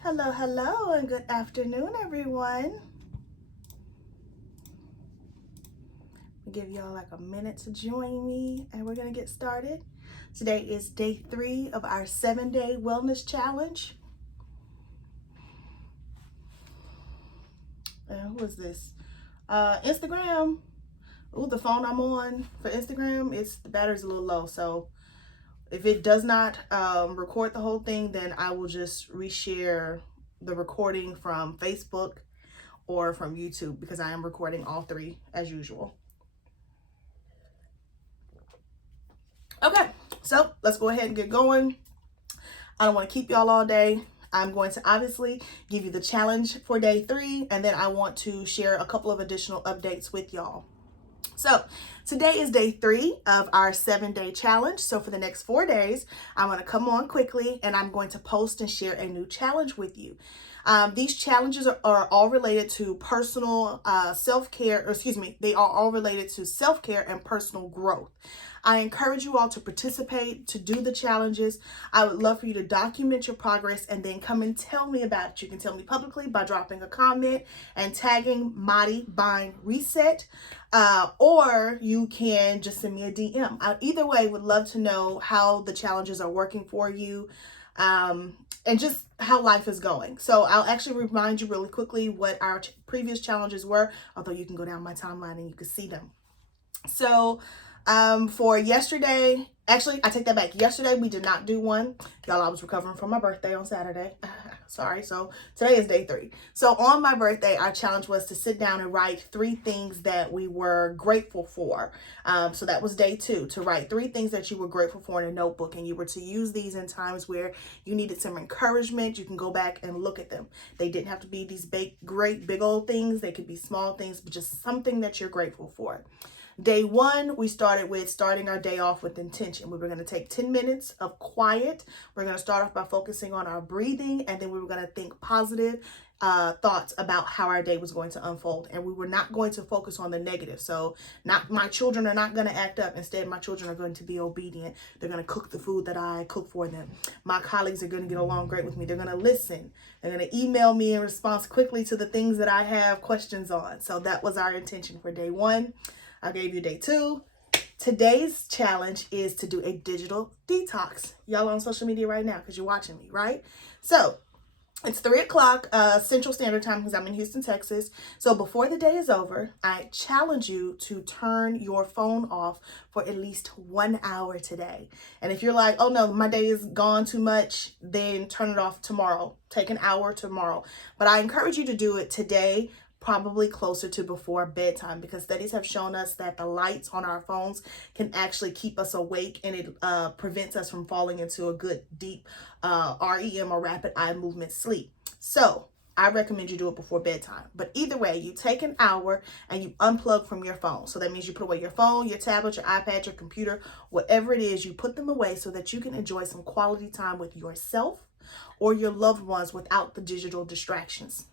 Hello, hello, and good afternoon, everyone. I'll give y'all like a minute to join me, and we're gonna get started. Today is day 3 of our 7-day wellness challenge. And who is this? Instagram. Ooh, the phone I'm on for Instagram, the battery's a little low, so if it does not record the whole thing, then I will just reshare the recording from Facebook or from YouTube, because I am recording all 3 as usual. Okay, so let's go ahead and get going. I don't want to keep y'all all day. I'm going to obviously give you the challenge for day 3, and then I want to share a couple of additional updates with y'all. So today is day 3 of our 7-day challenge. So for the next 4 days, I'm going to come on quickly and I'm going to post and share a new challenge with you. These challenges are all related to personal self-care, or excuse me, they are all related to self-care and personal growth. I encourage you all to participate, to do the challenges. I would love for you to document your progress and then come and tell me about it. You can tell me publicly by dropping a comment and tagging Madi Bind Reset, or you can just send me a DM. Either way, would love to know how the challenges are working for you, and just how life is going. So I'll actually remind you really quickly what our previous challenges were, although you can go down my timeline and you can see them. So for yesterday, actually, I take that back. Yesterday, we did not do one. Y'all, I was recovering from my birthday on Saturday. Sorry. So today is day 3. So on my birthday, our challenge was to sit down and write 3 things that we were grateful for. So that was day 2, to write 3 things that you were grateful for in a notebook. And you were to use these in times where you needed some encouragement. You can go back and look at them. They didn't have to be these great, big old things. They could be small things, but just something that you're grateful for. Day 1, we started with starting our day off with intention. We were going to take 10 minutes of quiet. We're going to start off by focusing on our breathing, and then we were going to think positive thoughts about how our day was going to unfold. And we were not going to focus on the negative. So my children are not going to act up. Instead, my children are going to be obedient. They're going to cook the food that I cook for them. My colleagues are going to get along great with me. They're going to listen. They're going to email me in response quickly to the things that I have questions on. So that was our intention for day 1. I gave you day 2. Today's challenge is to do a digital detox. Y'all on social media right now because you're watching me, right? So it's 3 o'clock Central Standard Time, because I'm in Houston, Texas. So before the day is over, I challenge you to turn your phone off for at least 1 hour today. And if you're like, oh no, my day is gone too much, then turn it off tomorrow. Take an hour tomorrow. But I encourage you to do it today, probably closer to before bedtime, because studies have shown us that the lights on our phones can actually keep us awake, and it prevents us from falling into a good deep REM, or rapid eye movement sleep. So I recommend you do it before bedtime. But either way, you take an hour and you unplug from your phone. So that means you put away your phone, your tablet, your iPad, your computer, whatever it is, you put them away so that you can enjoy some quality time with yourself or your loved ones without the digital distractions.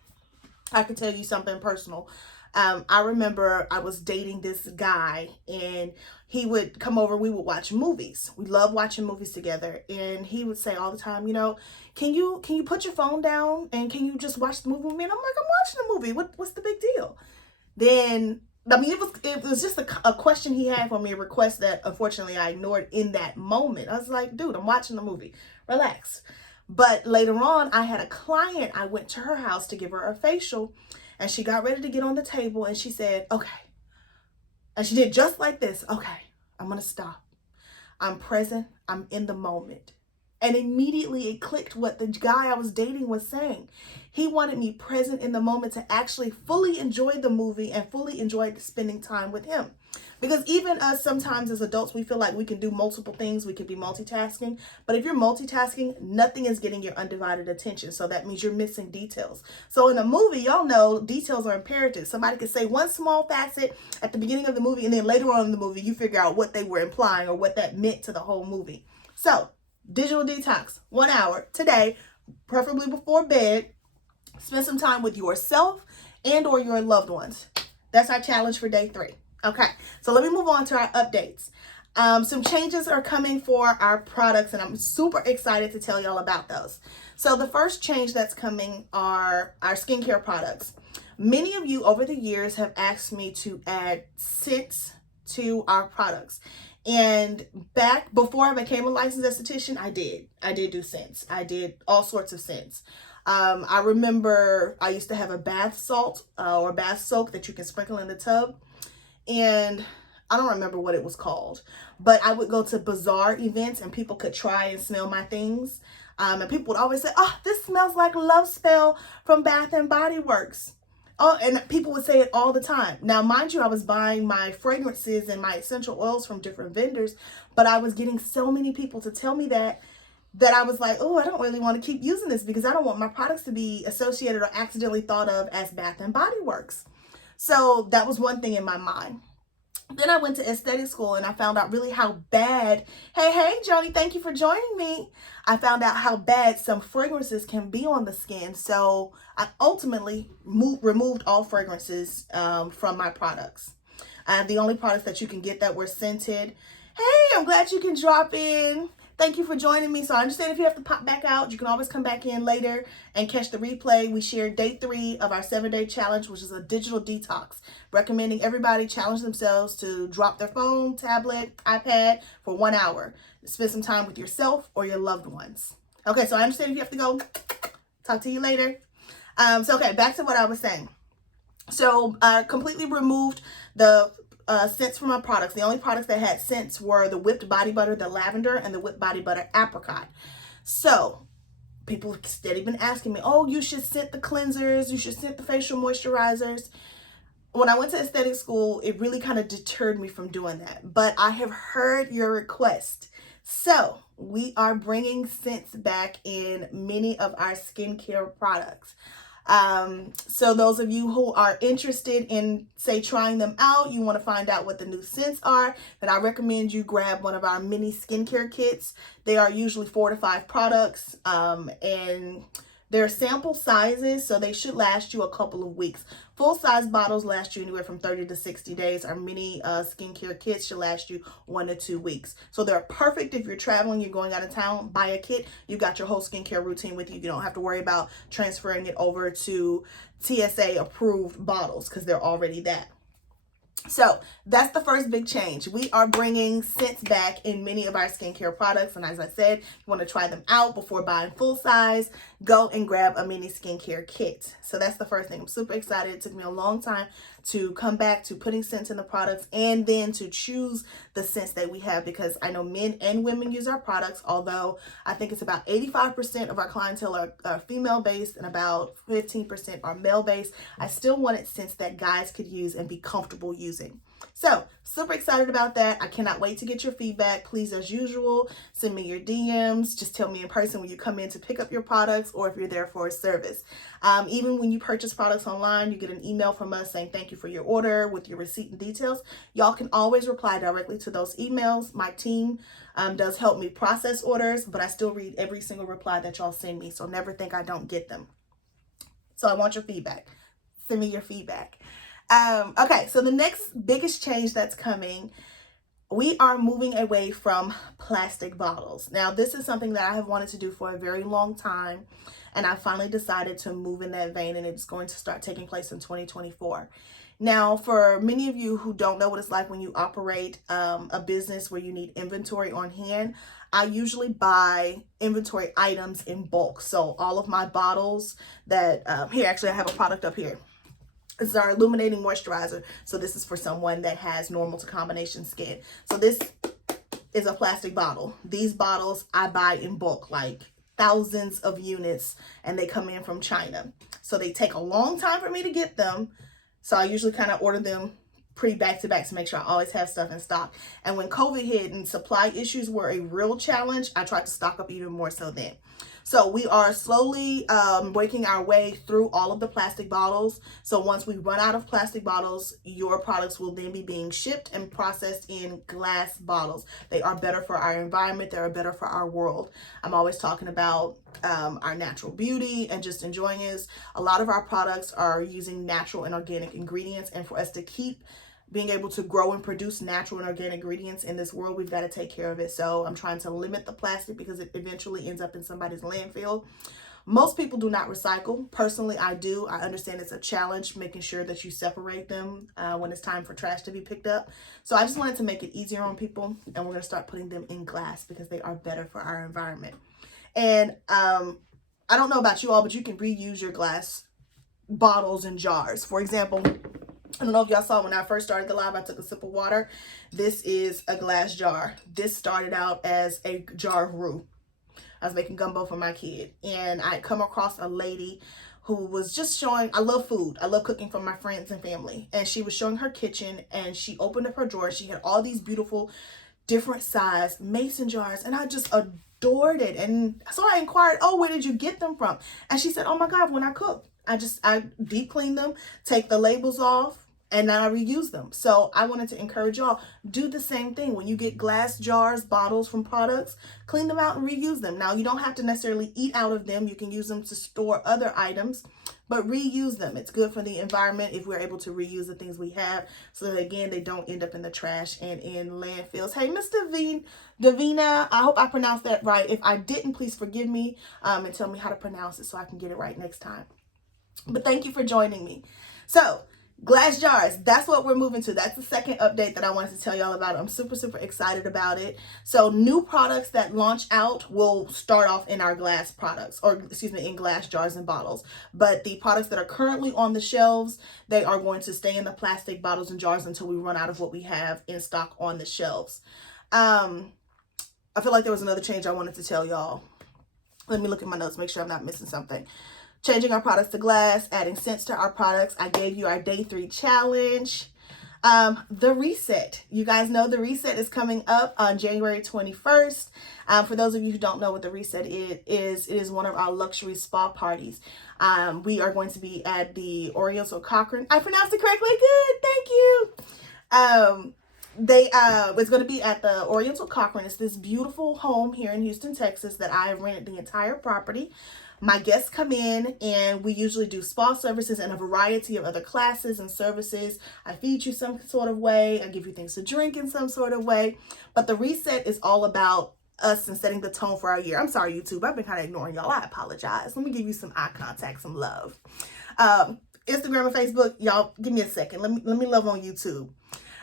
I can tell you something personal. I remember I was dating this guy, and he would come over. We would watch movies. We love watching movies together. And he would say all the time, can you put your phone down and can you just watch the movie with me? And I'm like, I'm watching the movie. What's the big deal? Then, I mean, it was just a question he had for me, a request that unfortunately I ignored in that moment. I was like, dude, I'm watching the movie. Relax. But later on, I had a client. I went to her house to give her a facial, and she got ready to get on the table, and she said, okay. And she did just like this. Okay, I'm going to stop. I'm present. I'm in the moment. And immediately it clicked what the guy I was dating was saying. He wanted me present in the moment to actually fully enjoy the movie and fully enjoy spending time with him. Because even us, sometimes as adults, we feel like we can do multiple things. We could be multitasking. But if you're multitasking, nothing is getting your undivided attention. So that means you're missing details. So in a movie, y'all know details are imperative. Somebody could say one small facet at the beginning of the movie, and then later on in the movie, you figure out what they were implying or what that meant to the whole movie. So digital detox, 1 hour today, preferably before bed. Spend some time with yourself and or your loved ones. That's our challenge for day 3. Okay, so let me move on to our updates. Some changes are coming for our products, and I'm super excited to tell y'all about those. So the first change that's coming are our skincare products. Many of you over the years have asked me to add scents to our products. And back before I became a licensed esthetician, I did do scents. I did all sorts of scents. I remember I used to have a bath salt or bath soak that you can sprinkle in the tub. And I don't remember what it was called, but I would go to bazaar events and people could try and smell my things. And people would always say, "Oh, this smells like Love Spell from Bath and Body Works." Oh, and people would say it all the time. Now, mind you, I was buying my fragrances and my essential oils from different vendors, but I was getting so many people to tell me that I was like, oh, I don't really want to keep using this because I don't want my products to be associated or accidentally thought of as Bath and Body Works. So that was one thing in my mind. Then I went to aesthetic school and I found out really how bad, hey, Joni, thank you for joining me. I found out how bad some fragrances can be on the skin. So I ultimately removed all fragrances from my products. The only products that you can get that were scented. Hey, I'm glad you can drop in. Thank you for joining me. So I understand if you have to pop back out, you can always come back in later and catch the replay. We shared day 3 of our 7-day challenge, which is a digital detox, recommending everybody challenge themselves to drop their phone, tablet, iPad for 1 hour. Spend some time with yourself or your loved ones. Okay, so I understand if you have to go. Talk to you later. Okay, back to what I was saying. So I completely removed the scents from my products. The only products that had scents were the whipped body butter, the lavender, and the whipped body butter apricot. So people have steady been asking me, oh, you should scent the cleansers, you should scent the facial moisturizers. When I went to aesthetic school, it really kind of deterred me from doing that. But I have heard your request. So we are bringing scents back in many of our skincare products. So those of you who are interested in, say, trying them out, you want to find out what the new scents are, then I recommend you grab one of our mini skincare kits. They are usually 4 to 5 products, and they're sample sizes, so they should last you a couple of weeks. Full-size bottles last you anywhere from 30 to 60 days. Our mini skincare kits should last you 1 to 2 weeks. So they're perfect if you're traveling, you're going out of town, buy a kit. You've got your whole skincare routine with you. You don't have to worry about transferring it over to TSA-approved bottles because they're already that. So that's the first big change. We are bringing scents back in many of our skincare products. And as I said, you want to try them out before buying full size, go and grab a mini skincare kit. So that's the first thing. I'm super excited. It took me a long time to come back to putting scents in the products and then to choose the scents that we have, because I know men and women use our products, although I think it's about 85% of our clientele are female-based and about 15% are male-based. I still wanted scents that guys could use and be comfortable using. So super excited about that. I cannot wait to get your feedback. Please, as usual, send me your DMs. Just tell me in person when you come in to pick up your products or if you're there for a service. Even when you purchase products online, you get an email from us saying thank you for your order with your receipt and details. Y'all can always reply directly to those emails. My team does help me process orders, but I still read every single reply that y'all send me, so never think I don't get them. So I want your feedback. Send me your feedback. Okay, so the next biggest change that's coming, we are moving away from plastic bottles. Now, this is something that I have wanted to do for a very long time, and I finally decided to move in that vein, and it's going to start taking place in 2024. Now, for many of you who don't know what it's like when you operate a business where you need inventory on hand, I usually buy inventory items in bulk. So all of my bottles that, here, actually, I have a product up here. This is our illuminating moisturizer. So this is for someone that has normal to combination skin. So this is a plastic bottle. These bottles I buy in bulk, like thousands of units, and they come in from China. So they take a long time for me to get them. So I usually kind of order them back to back to make sure I always have stuff in stock. And when COVID hit and supply issues were a real challenge, I tried to stock up even more so then. So we are slowly working our way through all of the plastic bottles. So once we run out of plastic bottles, your products will then be being shipped and processed in glass bottles. They are better for our environment. They are better for our world. I'm always talking about our natural beauty and just enjoying it. A lot of our products are using natural and organic ingredients, and for us to keep being able to grow and produce natural and organic ingredients in this world, we've got to take care of it. So I'm trying to limit the plastic because it eventually ends up in somebody's landfill. Most people do not recycle. Personally, I do. I understand it's a challenge making sure that you separate them when it's time for trash to be picked up. So I just wanted to make it easier on people, and we're going to start putting them in glass because they are better for our environment. And I don't know about you all, but you can reuse your glass bottles and jars. For example, I don't know if y'all saw when I first started the live, I took a sip of water. This is a glass jar. This started out as a jar of roux. I was making gumbo for my kid, and I come across a lady who was just showing, I love food. I love cooking for my friends and family. And she was showing her kitchen, and she opened up her drawer. She had all these beautiful different size mason jars, and I just adored it. And so I inquired, oh, where did you get them from? And she said, oh my God, when I cook, I deep clean them, take the labels off, and then I reuse them. So I wanted to encourage y'all, do the same thing. When you get glass jars, bottles from products, clean them out and reuse them. Now, you don't have to necessarily eat out of them. You can use them to store other items, but reuse them. It's good for the environment if we're able to reuse the things we have, so that, again, they don't end up in the trash and in landfills. Hey, Miss Davina, I hope I pronounced that right. If I didn't, please forgive me and tell me how to pronounce it so I can get it right next time. But thank you for joining me. So, glass jars, that's what we're moving to. That's the second update that I wanted to tell y'all about. I'm super, super excited about it. So new products that launch out will start off in our glass products, or excuse me, in glass jars and bottles. But the products that are currently on the shelves, they are going to stay in the plastic bottles and jars until we run out of what we have in stock on the shelves. I feel like there was another change I wanted to tell y'all. Let me look at my notes, make sure I'm not missing something. Changing our products to glass, adding scents to our products. I gave you our day 3 challenge. The reset. You guys know the reset is coming up on January 21st. For those of you who don't know what the reset is, it is one of our luxury spa parties. We are going to be at the Oriental Cochrane. I pronounced it correctly. Good. Thank you. It's going to be at the Oriental Cochrane. It's this beautiful home here in Houston, Texas, that I have rented the entire property. My guests come in, and we usually do spa services and a variety of other classes and services. I feed you some sort of way. I give you things to drink in some sort of way. But the reset is all about us and setting the tone for our year. I'm sorry, YouTube. I've been kind of ignoring y'all. I apologize. Let me give you some eye contact, some love. Instagram and Facebook, y'all, give me a second. Let me love on YouTube.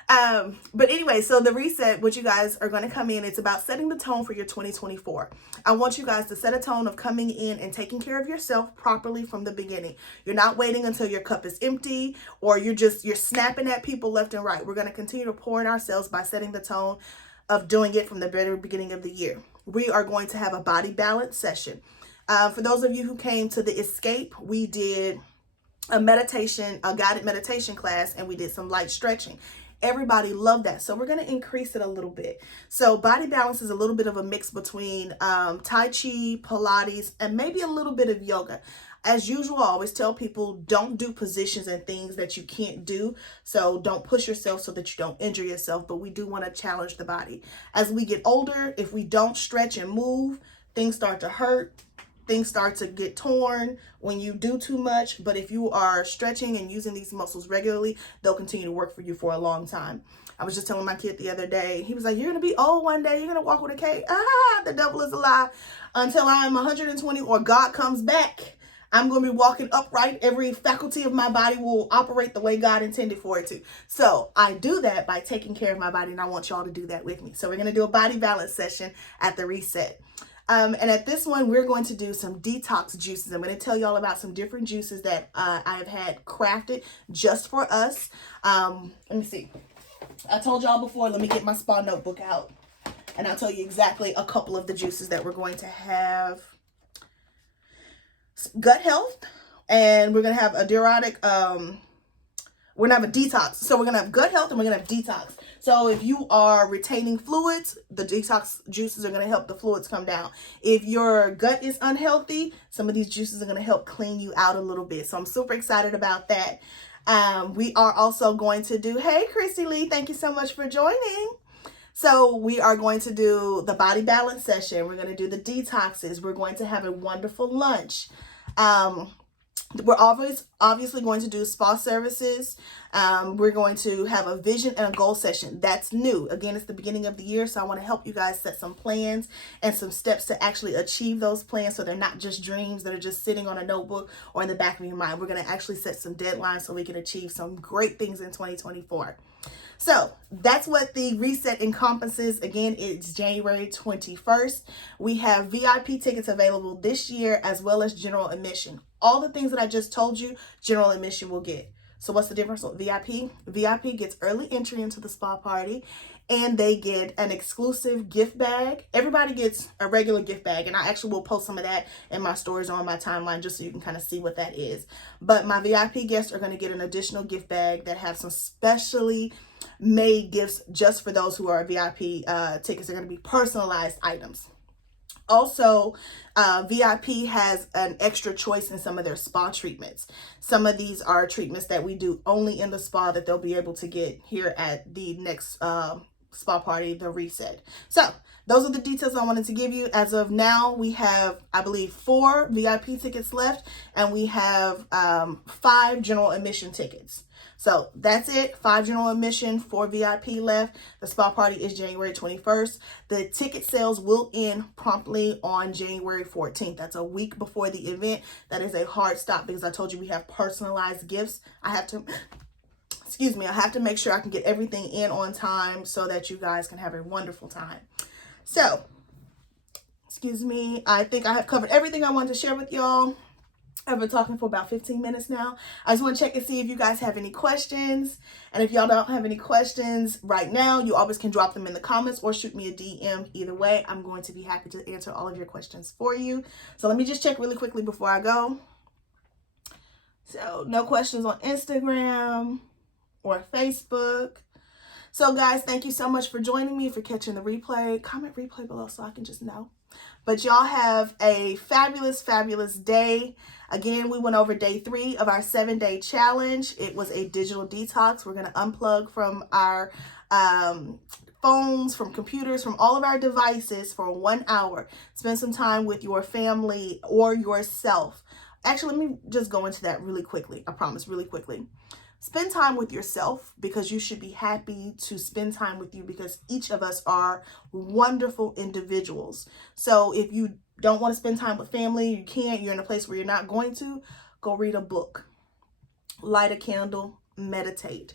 But anyway, so the reset, what you guys are going to come in, it's about setting the tone for your 2024. I want you guys to set a tone of coming in and taking care of yourself properly from the beginning. You're not waiting until your cup is empty, or you're snapping at people left and right. We're going to continue to pour in ourselves by setting the tone of doing it from the very beginning of the year. We are going to have a body balance session. For those of you who came to the Escape, we did a guided meditation class, and we did some light stretching. Everybody loved that. So we're going to increase it a little bit. So body balance is a little bit of a mix between Tai Chi, Pilates, and maybe a little bit of yoga. As usual, I always tell people, don't do positions and things that you can't do. So don't push yourself so that you don't injure yourself. But we do want to challenge the body. As we get older, if we don't stretch and move, things start to hurt. Things start to get torn when you do too much. But if you are stretching and using these muscles regularly, they'll continue to work for you for a long time. I was just telling my kid the other day, he was like, you're going to be old one day. You're going to walk with a cane. The devil is a lie. Until I am 120 or God comes back, I'm going to be walking upright. Every faculty of my body will operate the way God intended for it to. So I do that by taking care of my body, and I want y'all to do that with me. So we're going to do a body balance session at the reset. And at this one, we're going to do some detox juices. I'm going to tell y'all about some different juices that I have had crafted just for us. Let me see. I told y'all before, let me get my spa notebook out, and I'll tell you exactly a couple of the juices that we're going to have. Gut health, and we're going to have a diuretic, we're going to have a detox. So we're going to have gut health, and we're going to have detox. So if you are retaining fluids, the detox juices are going to help the fluids come down. If your gut is unhealthy, some of these juices are going to help clean you out a little bit. So I'm super excited about that. We are also going to do, hey, Christy Lee, thank you so much for joining. So we are going to do the body balance session. We're going to do the detoxes. We're going to have a wonderful lunch. We're obviously going to do spa services. We're going to have a vision and a goal session. That's new. Again, it's the beginning of the year, so I want to help you guys set some plans and some steps to actually achieve those plans, so they're not just dreams that are just sitting on a notebook or in the back of your mind. We're going to actually set some deadlines so we can achieve some great things in 2024. So that's what the reset encompasses. Again, it's January 21st. We have VIP tickets available this year, as well as general admission. All the things that I just told you, general admission will get. So what's the difference with VIP? VIP gets early entry into the spa party, and they get an exclusive gift bag. Everybody gets a regular gift bag, and I actually will post some of that in my stories on my timeline just so you can kind of see what that is. But my VIP guests are going to get an additional gift bag that have some specially made gifts just for those who are VIP tickets. They're going to be personalized items. Also, VIP has an extra choice in some of their spa treatments. Some of these are treatments that we do only in the spa that they'll be able to get here at the next spa party, the reset. So those are the details I wanted to give you. As of now, we have, I believe, 4 VIP tickets left, and we have 5 general admission tickets. So that's it. 5 general admission, 4 VIP left. The spa party is January 21st. The ticket sales will end promptly on January 14th. That's a week before the event. That is a hard stop because I told you we have personalized gifts. I have to make sure I can get everything in on time so that you guys can have a wonderful time. So, I think I have covered everything I wanted to share with y'all. I've been talking for about 15 minutes now. I just want to check and see if you guys have any questions. And if y'all don't have any questions right now, you always can drop them in the comments or shoot me a DM. Either way, I'm going to be happy to answer all of your questions for you. So let me just check really quickly before I go. So no questions on Instagram or Facebook. So guys, thank you so much for joining me, for catching the replay. Comment replay below so I can just know. But y'all have a fabulous, fabulous day. Again, we went over day 3 of our 7-day challenge. It was a digital detox. We're going to unplug from our phones, from computers, from all of our devices for 1 hour. Spend some time with your family or yourself. Actually, let me just go into that really quickly. I promise, really quickly. Spend time with yourself, because you should be happy to spend time with you, because each of us are wonderful individuals. So if you don't want to spend time with family, you can't, you're in a place where you're not going to, go read a book, light a candle, meditate,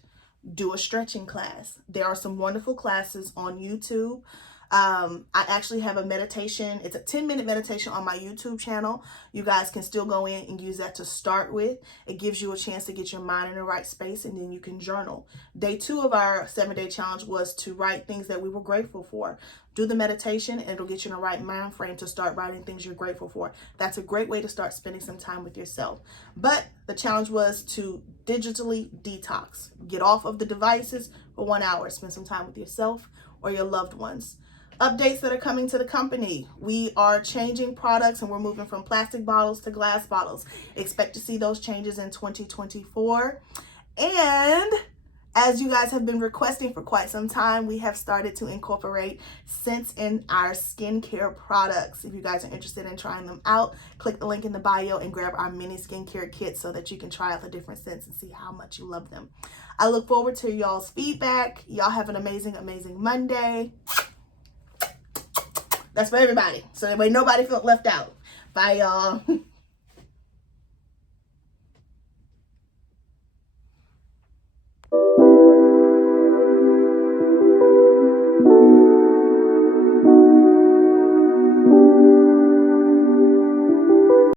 do a stretching class. There are some wonderful classes on YouTube. I actually have a meditation. It's a 10-minute meditation on my YouTube channel. You guys can still go in and use that to start with. It gives you a chance to get your mind in the right space, and then you can journal. Day 2 of our 7-day challenge was to write things that we were grateful for. Do the meditation, and it'll get you in the right mind frame to start writing things you're grateful for. That's a great way to start spending some time with yourself. But the challenge was to digitally detox. Get off of the devices for 1 hour. Spend some time with yourself or your loved ones. Updates that are coming to the company. We are changing products, and we're moving from plastic bottles to glass bottles. Expect to see those changes in 2024. And as you guys have been requesting for quite some time, we have started to incorporate scents in our skincare products. If you guys are interested in trying them out, click the link in the bio and grab our mini skincare kit so that you can try out the different scents and see how much you love them. I look forward to y'all's feedback. Y'all have an amazing, amazing Monday. That's for everybody, so that way nobody felt left out. Bye, y'all.